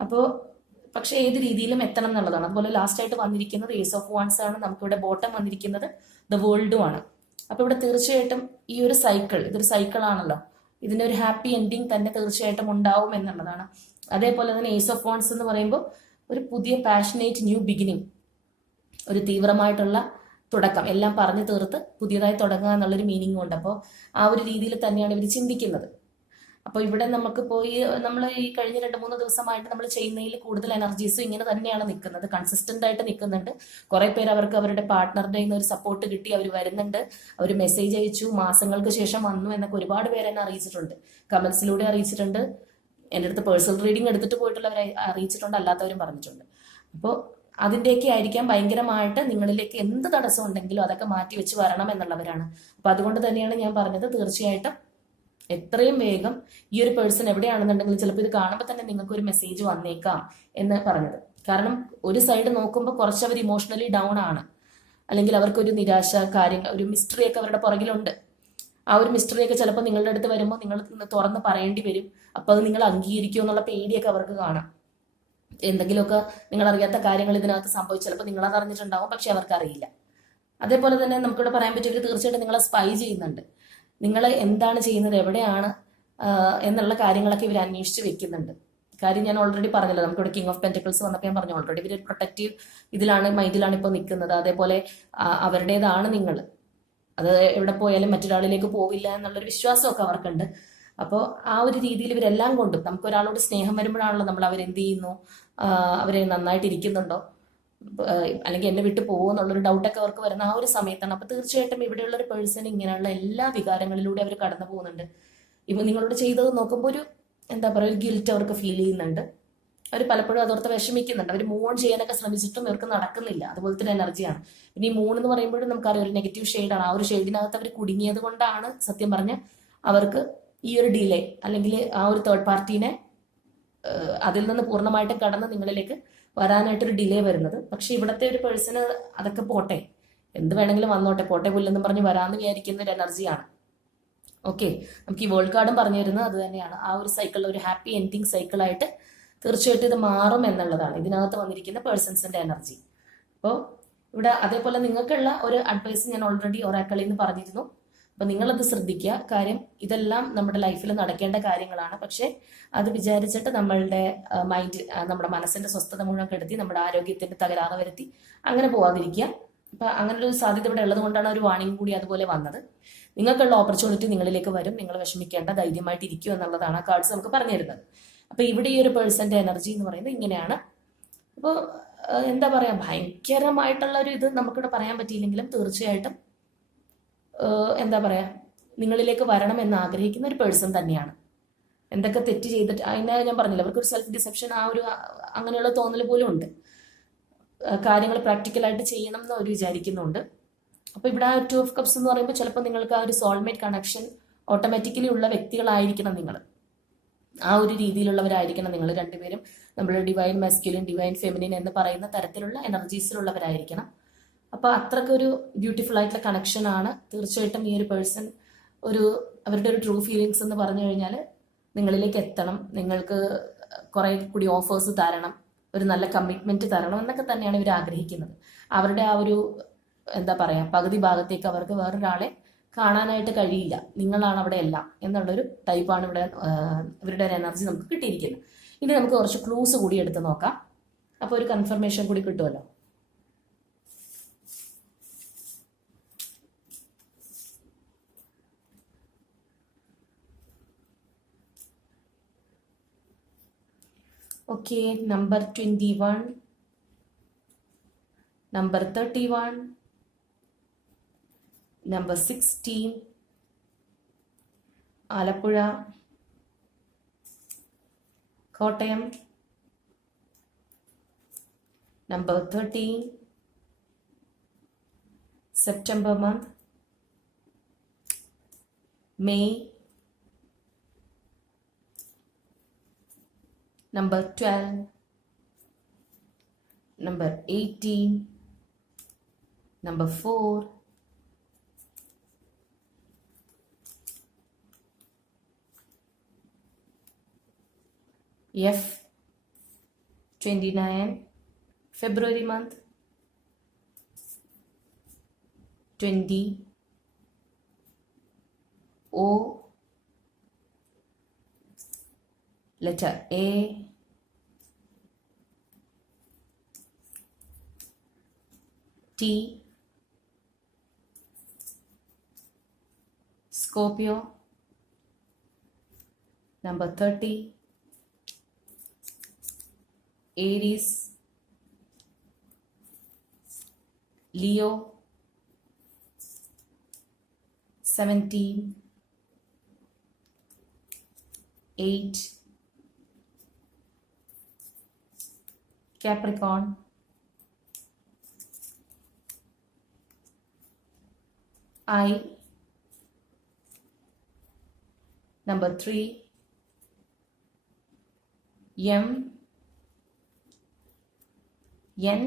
അപ്പോൾ പക്ഷെ ഏത് രീതിയിലും എത്തണം എന്നുള്ളതാണ്. അതുപോലെ ലാസ്റ്റ് ആയിട്ട് വന്നിരിക്കുന്നത് ഏസ് ഓഫ് വാൻസ് ആണ്. നമുക്കിവിടെ ബോട്ടം വന്നിരിക്കുന്നത് ദ വേൾഡും ആണ്. അപ്പൊ ഇവിടെ തീർച്ചയായിട്ടും ഈ ഒരു സൈക്കിൾ, ഇതൊരു സൈക്കിൾ ആണല്ലോ, ഇതിന്റെ ഒരു ഹാപ്പി എൻഡിങ് തന്നെ തീർച്ചയായിട്ടും ഉണ്ടാവും എന്നുള്ളതാണ്. അതേപോലെ തന്നെ ഏസ് ഓഫ് വാൻസ് എന്ന് പറയുമ്പോൾ ഒരു പുതിയ പാഷനേറ്റ് ന്യൂ ബിഗിനിങ്, ഒരു തീവ്രമായിട്ടുള്ള തുടക്കം, എല്ലാം പറഞ്ഞു തീർത്ത് പുതിയതായി തുടങ്ങുക എന്നുള്ളൊരു മീനിങ് ഉണ്ട്. അപ്പോൾ ആ ഒരു രീതിയിൽ തന്നെയാണ് ഇവർ ചിന്തിക്കുന്നത്. അപ്പോൾ ഇവിടെ നമുക്ക് പോയി നമ്മൾ ഈ കഴിഞ്ഞ 2-3 ദിവസമായിട്ട് നമ്മൾ ചെയ്യുന്നതിൽ കൂടുതൽ എനർജീസും ഇങ്ങനെ തന്നെയാണ് നിൽക്കുന്നത്, കൺസിസ്റ്റന്റ് ആയിട്ട് നിൽക്കുന്നുണ്ട്. കുറെ പേര് അവർക്ക് അവരുടെ പാർട്ട്ണറുടെ ഒരു സപ്പോർട്ട് കിട്ടി അവർ വരുന്നുണ്ട്, അവർ മെസ്സേജ് അയച്ചു, മാസങ്ങൾക്ക് ശേഷം വന്നു എന്നൊക്കെ ഒരുപാട് പേര് എന്നെ അറിയിച്ചിട്ടുണ്ട്, കമന്റ്സിലൂടെ അറിയിച്ചിട്ടുണ്ട്, എൻ്റെ അടുത്ത് പേഴ്സണൽ റീഡിംഗ് എടുത്തിട്ട് പോയിട്ടുള്ളവരെ അറിയിച്ചിട്ടുണ്ട്, അല്ലാത്തവരും പറഞ്ഞിട്ടുണ്ട്. അപ്പോൾ അതിൻ്റെയൊക്കെ ആയിരിക്കാം ഭയങ്കരമായിട്ട് നിങ്ങളിലേക്ക് എന്ത് തടസ്സം ഉണ്ടെങ്കിലും അതൊക്കെ മാറ്റി വെച്ച് വരണം എന്നുള്ളവരാണ്. അപ്പൊ അതുകൊണ്ട് തന്നെയാണ് ഞാൻ പറഞ്ഞത് തീർച്ചയായിട്ടും എത്രയും വേഗം ഈ ഒരു പേഴ്സൺ എവിടെയാണെന്നുണ്ടെങ്കിൽ ചിലപ്പോൾ ഇത് കാണുമ്പോൾ തന്നെ നിങ്ങൾക്ക് ഒരു മെസ്സേജ് വന്നേക്കാം എന്ന് പറഞ്ഞത്. കാരണം ഒരു സൈഡ് നോക്കുമ്പോൾ കുറച്ച് അവർ ഇമോഷണലി ഡൗൺ ആണ്, അല്ലെങ്കിൽ അവർക്കൊരു നിരാശ കാര്യങ്ങൾ, ഒരു മിസ്റ്ററി ഒക്കെ അവരുടെ പുറകിലുണ്ട്. ആ ഒരു മിസ്റ്ററി ഒക്കെ ചിലപ്പോൾ നിങ്ങളുടെ അടുത്ത് വരുമ്പോൾ നിങ്ങൾ തുറന്ന് പറയേണ്ടി വരും. അപ്പൊ അത് നിങ്ങൾ അംഗീകരിക്കുമോ എന്നുള്ള പേടിയൊക്കെ അവർക്ക് കാണാം. എന്തെങ്കിലുമൊക്കെ നിങ്ങൾ അറിയാത്ത കാര്യങ്ങൾ ഇതിനകത്ത് സംഭവിച്ചു, ചിലപ്പോൾ നിങ്ങളത് അറിഞ്ഞിട്ടുണ്ടാവും, പക്ഷെ അവർക്ക് അറിയില്ല. അതേപോലെ തന്നെ നമുക്കിവിടെ പറയാൻ പറ്റിയ തീർച്ചയായിട്ടും നിങ്ങളെ സ്പൈ ചെയ്യുന്നുണ്ട്. നിങ്ങൾ എന്താണ് ചെയ്യുന്നത്, എവിടെയാണ് എന്നുള്ള കാര്യങ്ങളൊക്കെ ഇവർ അന്വേഷിച്ച് വെക്കുന്നുണ്ട്. കാര്യം ഞാൻ ഓൾറെഡി പറഞ്ഞല്ലോ, നമുക്കിവിടെ കിങ് ഓഫ് പെന്റക്കിൾസ് വന്നപ്പോൾ ഞാൻ പറഞ്ഞു ഓൾറെഡി ഇവർ പ്രൊട്ടക്റ്റീവ് മൈൻഡിലാണ് ഇപ്പോൾ നിൽക്കുന്നത്. അതേപോലെ അവരുടേതാണ് നിങ്ങൾ, അത് എവിടെ പോയാലും മറ്റൊരാളിലേക്ക് പോവില്ല എന്നുള്ളൊരു വിശ്വാസമൊക്കെ അവർക്കുണ്ട്. അപ്പോൾ ആ ഒരു രീതിയിൽ ഇവരെല്ലാം കൊണ്ടും നമുക്ക് ഒരാളോട് സ്നേഹം വരുമ്പോഴാണല്ലോ നമ്മൾ അവരെന്ത് ചെയ്യുന്നു, അവരെ നന്നായിട്ട് ഇരിക്കുന്നുണ്ടോ, അല്ലെങ്കിൽ എന്നെ വിട്ട് പോകുമോ എന്നുള്ളൊരു ഡൗട്ടൊക്കെ അവർക്ക് വരുന്ന ആ ഒരു സമയത്താണ്. അപ്പോൾ തീർച്ചയായിട്ടും ഇവിടെയുള്ള ഒരു പേഴ്സൺ ഇങ്ങനെയുള്ള എല്ലാ വികാരങ്ങളിലൂടെ അവർ കടന്നു പോകുന്നുണ്ട്. ഇപ്പം നിങ്ങളോട് ചെയ്തത് നോക്കുമ്പോൾ ഒരു എന്താ പറയുക, ഒരു ഗിൽറ്റ് അവർക്ക് ഫീൽ ചെയ്യുന്നുണ്ട്. അവർ പലപ്പോഴും അതോർത്ത് വിഷമിക്കുന്നുണ്ട്. അവർ മൂവ് ഓൺ ചെയ്യാനൊക്കെ ശ്രമിച്ചിട്ടും ഇവർക്ക് നടക്കുന്നില്ല. അതുപോലത്തെ ഒരു എനർജിയാണ്. പിന്നെ ഈ മൂൺ എന്ന് പറയുമ്പോഴും നമുക്കറിയാം ഒരു നെഗറ്റീവ് ഷെയ്ഡാണ്. ആ ഒരു ഷെയ്ഡിനകത്ത് അവർ കുടുങ്ങിയത് കൊണ്ടാണ് സത്യം പറഞ്ഞ അവർക്ക് ഈ ഒരു ഡിലേ, അല്ലെങ്കിൽ ആ ഒരു തേർഡ് പാർട്ടീനെ അതിൽ നിന്ന് പൂർണ്ണമായിട്ടും കടന്ന് നിങ്ങളിലേക്ക് വരാനായിട്ടൊരു ഡിലേ വരുന്നത്. പക്ഷെ ഇവിടുത്തെ ഒരു പേഴ്സണ് അതൊക്കെ പോട്ടെ, എന്ത് വേണമെങ്കിലും വന്നോട്ടെ, പോട്ടെ പുല്ലെന്ന് പറഞ്ഞ് വരാമെന്ന് വിചാരിക്കുന്ന ഒരു എനർജിയാണ്. ഓക്കെ, നമുക്ക് ഈ വേൾഡ് കാർഡും പറഞ്ഞു തരുന്നത് അത് തന്നെയാണ്. ആ ഒരു സൈക്കിൾ ഒരു ഹാപ്പി എൻഡിങ് സൈക്കിളായിട്ട് തീർച്ചയായിട്ടും ഇത് മാറും എന്നുള്ളതാണ് ഇതിനകത്ത് വന്നിരിക്കുന്ന പേഴ്സൺസിന്റെ എനർജി. അപ്പോൾ ഇവിടെ അതേപോലെ നിങ്ങൾക്കുള്ള ഒരു അഡ്വൈസ് ഞാൻ ഓൾറെഡി ഒരാക്കളിൽ നിന്ന് പറഞ്ഞിരുന്നു. അപ്പം നിങ്ങളത് ശ്രദ്ധിക്കുക. കാര്യം ഇതെല്ലാം നമ്മുടെ ലൈഫിൽ നടക്കേണ്ട കാര്യങ്ങളാണ്. പക്ഷേ അത് വിചാരിച്ചിട്ട് നമ്മളുടെ മൈൻഡ്, നമ്മുടെ മനസ്സിന്റെ സ്വസ്ഥത മുഴുവൻ കെടുത്തി നമ്മുടെ ആരോഗ്യത്തിന്റെ തകരാറ് വരുത്തി അങ്ങനെ പോവാതിരിക്കുക. അപ്പം അങ്ങനെ ഒരു സാധ്യത ഇവിടെ ഉള്ളത് കൊണ്ടാണ് ഒരു വാണിംഗ് കൂടി അതുപോലെ വന്നത്. നിങ്ങൾക്കുള്ള ഓപ്പർച്യൂണിറ്റി നിങ്ങളിലേക്ക് വരും. നിങ്ങൾ വിഷമിക്കേണ്ട, ധൈര്യമായിട്ട് ഇരിക്കും എന്നുള്ളതാണ് ആ കാർഡ്സ് നമുക്ക് പറഞ്ഞു തരുന്നത്. അപ്പൊ ഇവിടെ ഈ ഒരു പേഴ്സന്റെ എനർജി എന്ന് പറയുന്നത് ഇങ്ങനെയാണ്. അപ്പോൾ എന്താ പറയാ, ഭയങ്കരമായിട്ടുള്ള ഒരു ഇത് നമുക്കിവിടെ പറയാൻ പറ്റിയില്ലെങ്കിലും തീർച്ചയായിട്ടും എന്താ പറയാ, നിങ്ങളിലേക്ക് വരണം എന്ന് ആഗ്രഹിക്കുന്ന ഒരു പേഴ്സൺ തന്നെയാണ്. എന്തൊക്കെ തെറ്റ് ചെയ്തിട്ട് അതിനെ ഞാൻ പറഞ്ഞില്ല, അവർക്കൊരു സെൽഫ് ഡിസെപ്ഷൻ, ആ ഒരു അങ്ങനെയുള്ള തോന്നൽ പോലും ഉണ്ട്. കാര്യങ്ങൾ പ്രാക്ടിക്കലായിട്ട് ചെയ്യണം എന്ന് അവർ വിചാരിക്കുന്നുണ്ട്. അപ്പോൾ ഇവിടെ ആ 2 ഓഫ് കപ്സ് എന്ന് പറയുമ്പോൾ ചിലപ്പോൾ നിങ്ങൾക്ക് ആ ഒരു സോൾമേറ്റ് കണക്ഷൻ ഓട്ടോമാറ്റിക്കലി ഉള്ള വ്യക്തികളായിരിക്കണം നിങ്ങൾ. ആ ഒരു രീതിയിലുള്ളവരായിരിക്കണം നിങ്ങൾ രണ്ടുപേരും. നമ്മൾ ഡിവൈൻ മാസ്ക്യുലിൻ, ഡിവൈൻ ഫെമിനിൻ എന്ന് പറയുന്ന തരത്തിലുള്ള എനർജീസിലുള്ളവരായിരിക്കണം. അപ്പോൾ അത്രയ്ക്കൊരു ബ്യൂട്ടിഫുൾ ആയിട്ടുള്ള കണക്ഷൻ ആണ്. തീർച്ചയായിട്ടും ഈ ഒരു പേഴ്സൺ അവരുടെ ഒരു ട്രൂ ഫീലിങ്സ് എന്ന് പറഞ്ഞു കഴിഞ്ഞാൽ നിങ്ങളിലേക്ക് എത്തണം, നിങ്ങൾക്ക് കുറെ കൂടി ഓഫേഴ്സ് തരണം, ഒരു നല്ല കമ്മിറ്റ്മെന്റ് തരണം എന്നൊക്കെ തന്നെയാണ് ഇവർ ആഗ്രഹിക്കുന്നത്. അവരുടെ ആ ഒരു എന്താ പറയാ, പകുതി ഭാഗത്തേക്ക് അവർക്ക് വേറൊരാളെ കാണാനായിട്ട് കഴിയില്ല, നിങ്ങളാണ് അവിടെ എല്ലാം എന്നുള്ളൊരു ടൈപ്പാണ് ഇവിടെ ഇവരുടെ ഒരു എനർജി നമുക്ക് കിട്ടിയിരിക്കുന്നത്. ഇനി നമുക്ക് കുറച്ച് ക്ലൂസ് കൂടി എടുത്ത് നോക്കാം. അപ്പോൾ ഒരു കൺഫർമേഷൻ കൂടി കിട്ടുമല്ലോ. Okay, number 21, number 31, number 16, Alappuzha, Kottayam, number 13, September month, May, number 12, number 18, number 4, F 29, February month, 20, O, letter A, T, Scorpio, number 30, Aries, Leo, 17, 8, Capricorn, I, number 3, M, N,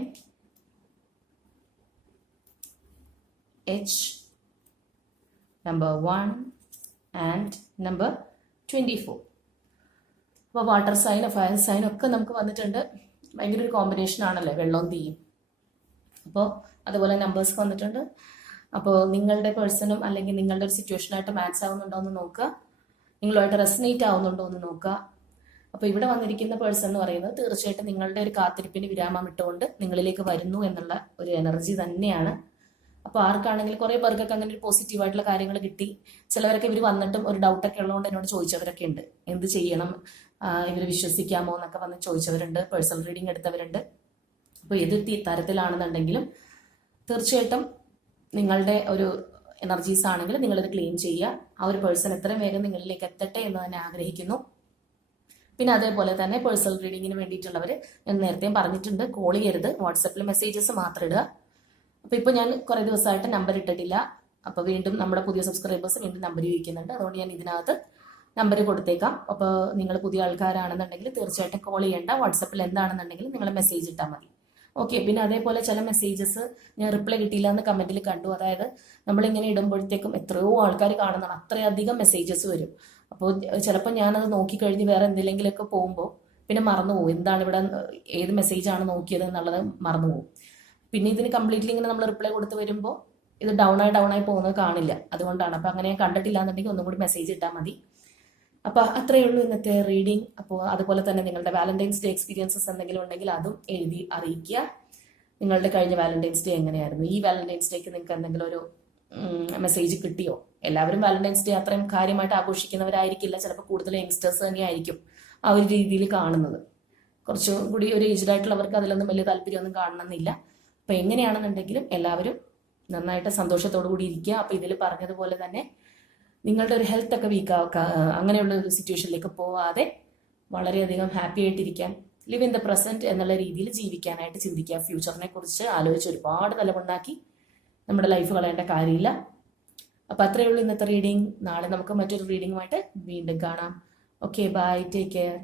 H, number 1 and number 24. അപ്പോൾ വാട്ടർ സൈൻ, ഫയർ സൈൻ ഒക്കെ നമുക്ക് വന്നിട്ടുണ്ട്. ഭയങ്കര ഒരു കോമ്പിനേഷൻ ആണല്ലേ വെള്ളവും തീയും. അപ്പോൾ അതുപോലെ നമ്പേഴ്സ് വന്നിട്ടുണ്ട്. അപ്പോൾ നിങ്ങളുടെ പേഴ്സണും അല്ലെങ്കിൽ നിങ്ങളുടെ ഒരു സിറ്റുവേഷനായിട്ട് മാച്ച് ആവുന്നുണ്ടോ എന്ന് നോക്കുക. നിങ്ങളുമായിട്ട് റെസനേറ്റ് ആവുന്നുണ്ടോ എന്ന് നോക്കുക. അപ്പോൾ ഇവിടെ വന്നിരിക്കുന്ന പേഴ്സൺ എന്ന് പറയുന്നത് തീർച്ചയായിട്ടും നിങ്ങളുടെ ഒരു കാത്തിരിപ്പിന് വിരാമം ഇട്ടുകൊണ്ട് നിങ്ങളിലേക്ക് വരുന്നു എന്നുള്ള ഒരു എനർജി തന്നെയാണ്. അപ്പോൾ ആർക്കാണെങ്കിലും കുറേ പേർക്കൊക്കെ അങ്ങനെ ഒരു പോസിറ്റീവായിട്ടുള്ള കാര്യങ്ങൾ കിട്ടി. ചിലവരൊക്കെ ഇവർ വന്നിട്ടും ഒരു ഡൗട്ടൊക്കെ ഉള്ളതുകൊണ്ട് എന്നോട് ചോദിച്ചവരൊക്കെ ഉണ്ട്, എന്ത് ചെയ്യണം, ഇവർ വിശ്വസിക്കാമോ എന്നൊക്കെ വന്ന് ചോദിച്ചവരുണ്ട്, പേഴ്സണൽ റീഡിംഗ് എടുത്തവരുണ്ട്. അപ്പോൾ ഏത് തരത്തിലാണെന്നുണ്ടെങ്കിലും തീർച്ചയായിട്ടും നിങ്ങളുടെ ഒരു എനർജീസ് ആണെങ്കിൽ നിങ്ങളിത് ക്ലെയിം ചെയ്യുക. ആ ഒരു പേഴ്സൺ എത്രയും വേഗം നിങ്ങളിലേക്ക് എത്തട്ടെ എന്ന് തന്നെ ആഗ്രഹിക്കുന്നു. പിന്നെ അതേപോലെ തന്നെ പേഴ്സണൽ റീഡിങ്ങിന് വേണ്ടിയിട്ടുള്ളവർ ഞാൻ നേരത്തെയും പറഞ്ഞിട്ടുണ്ട്, കോൾ ചെയ്യരുത്, വാട്സപ്പിൽ മെസ്സേജസ് മാത്രം ഇടുക. അപ്പോൾ ഇപ്പോൾ ഞാൻ കുറേ ദിവസമായിട്ട് നമ്പർ ഇട്ടിട്ടില്ല. അപ്പോൾ വീണ്ടും നമ്മുടെ പുതിയ സബ്സ്ക്രൈബേഴ്സ് വീണ്ടും നമ്പർ ചോദിക്കുന്നുണ്ട്, അതുകൊണ്ട് ഞാൻ ഇതിനകത്ത് നമ്പർ കൊടുത്തേക്കാം. അപ്പോൾ നിങ്ങൾ പുതിയ ആൾക്കാരാണെന്നുണ്ടെങ്കിൽ തീർച്ചയായിട്ടും കോൾ ചെയ്യേണ്ട. വാട്സപ്പിൽ എന്താണെന്നുണ്ടെങ്കിൽ നിങ്ങൾ മെസ്സേജ് ഇട്ടാൽ മതി. ഓക്കെ. പിന്നെ അതേപോലെ ചില മെസ്സേജസ് ഞാൻ റിപ്ലൈ കിട്ടിയില്ല എന്ന് കമൻറ്റിൽ കണ്ടു. അതായത് നമ്മളിങ്ങനെ ഇടുമ്പോഴത്തേക്കും എത്രയോ ആൾക്കാർ കാണുന്നതാണ്, അത്രയധികം മെസ്സേജസ് വരും. അപ്പോൾ ചിലപ്പോൾ ഞാനത് നോക്കിക്കഴിഞ്ഞ് വേറെ എന്തെങ്കിലുമൊക്കെ പോകുമ്പോൾ പിന്നെ മറന്നുപോകും, എന്താണ് ഇവിടെ ഏത് മെസ്സേജാണ് നോക്കിയത് എന്നുള്ളത് മറന്നുപോകും. പിന്നെ ഇതിന് കംപ്ലീറ്റ്ലി ഇങ്ങനെ നമ്മൾ റിപ്ലൈ കൊടുത്ത് വരുമ്പോൾ ഇത് ഡൗൺ ആയി പോകുന്നത് കാണില്ല. അതുകൊണ്ടാണ്. അപ്പോൾ അങ്ങനെ കണ്ടിട്ടില്ല എന്നുണ്ടെങ്കിൽ ഒന്നും കൂടി മെസ്സേജ് ഇട്ടാൽ മതി. അപ്പോൾ അത്രയേ ഉള്ളൂ ഇന്നത്തെ റീഡിംഗ്. അപ്പോൾ അതുപോലെ തന്നെ നിങ്ങളുടെ വാലന്റൈൻസ് ഡേ എക്സ്പീരിയൻസസ് എന്തെങ്കിലും ഉണ്ടെങ്കിൽ അതും എഴുതി അറിയിക്കുക. നിങ്ങളുടെ കഴിഞ്ഞ വാലന്റൈൻസ് ഡേ എങ്ങനെയായിരുന്നു, ഈ വാലന്റൈൻസ് ഡേക്ക് നിങ്ങൾക്ക് എന്തെങ്കിലും ഒരു മെസ്സേജ് കിട്ടിയോ? എല്ലാവരും വാലന്റൈൻസ് ഡേ അത്രയും കാര്യമായിട്ട് ആഘോഷിക്കുന്നവരായിരിക്കില്ല. ചിലപ്പോൾ കൂടുതൽ യങ്സ്റ്റേഴ്സ് തന്നെയായിരിക്കും ആ ഒരു രീതിയിൽ കാണുന്നത്. കുറച്ചും കൂടി ഒരു ഏജ്ഡ് ആയിട്ടുള്ളവർക്ക് അതിലൊന്നും വലിയ താല്പര്യമൊന്നും കാണണമെന്നില്ല. അപ്പോൾ എങ്ങനെയാണെന്നുണ്ടെങ്കിലും എല്ലാവരും നന്നായിട്ട് സന്തോഷത്തോടു കൂടി ഇരിക്കുക. അപ്പോൾ ഇതിൽ പറഞ്ഞതുപോലെ തന്നെ നിങ്ങളുടെ ഒരു ഹെൽത്ത് ഒക്കെ അങ്ങനെയുള്ള ഒരു സിറ്റുവേഷനിലേക്ക് പോവാതെ വളരെയധികം ഹാപ്പി ആയിട്ടിരിക്കാൻ, ലിവ് ഇൻ ദ പ്രസന്റ് എന്നുള്ള രീതിയിൽ ജീവിക്കാനായിട്ട് ചിന്തിക്കുക. ഫ്യൂച്ചറിനെ കുറിച്ച് ആലോചിച്ച് ഒരുപാട് തലമുണ്ടാക്കി നമ്മുടെ ലൈഫ് കളയേണ്ട കാര്യമില്ല. അപ്പോൾ അത്രയേ ഉള്ളൂ ഇന്നത്തെ റീഡിംഗ്. നാളെ നമുക്ക് മറ്റൊരു റീഡിങ്ങുമായിട്ട് വീണ്ടും കാണാം. Okay, bye, take care.